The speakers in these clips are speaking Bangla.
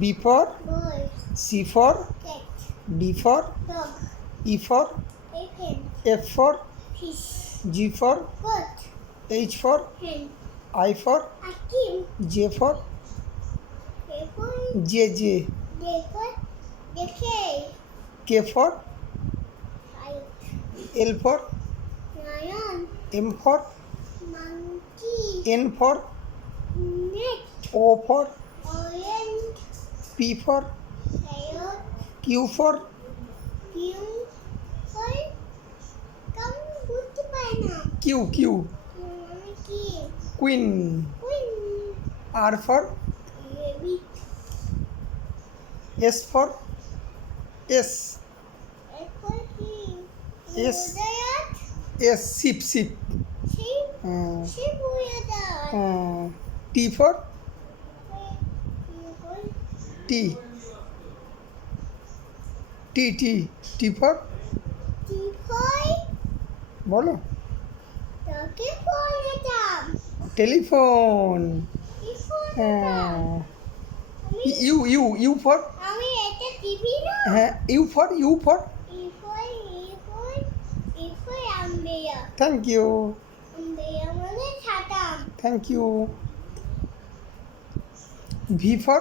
B for boy, C for cat, D for dog, E for elephant, F for fish, G for goat, H for hen, I for hakim, J for table, J table, decay, K for kite, L for lion, M for monkey, N for net, O for orange, P for carrot, Q for pink, oil, come বুঝতে পারে না Q মানে কি Queen queen, R for rabbit, S for S apple কি Yes. উদয়াত S sheep sheep, uh, sheep উদয়াত T for T T for টিফাই বলো তাকে পড়াতাম টেলিফোন ইউ ফর আমি এটা টিভি না হ্যাঁ ইউ ফর ইফাই ইফাই ইফাই আম্বেয়া থ্যাংক ইউ আম্বেয়া মানে ছাতাম থ্যাংক ইউ ভি ফর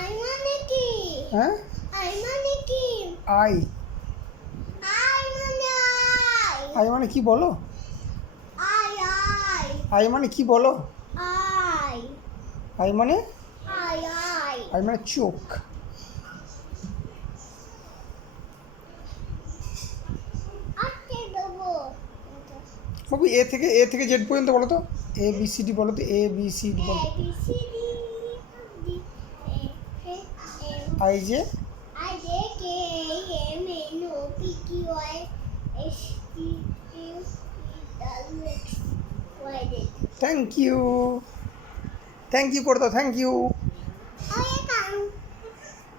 আই মানে কি হ্যাঁ আই মানে কি আই আই মানে আই মানে কি বলো আই আই আই মানে কি বলো আই আই মানে আই আই আই মানে চোখ আটকে দেবো বাবু এ থেকে জেড পর্যন্ত বলো তো এ বি সি ডি বলো তো এ বি সি ডি বলো A B C D D E I J I J K L M N O P Q R S T U V W X Y Z. Thank you করে দাও থ্যাংক ইউ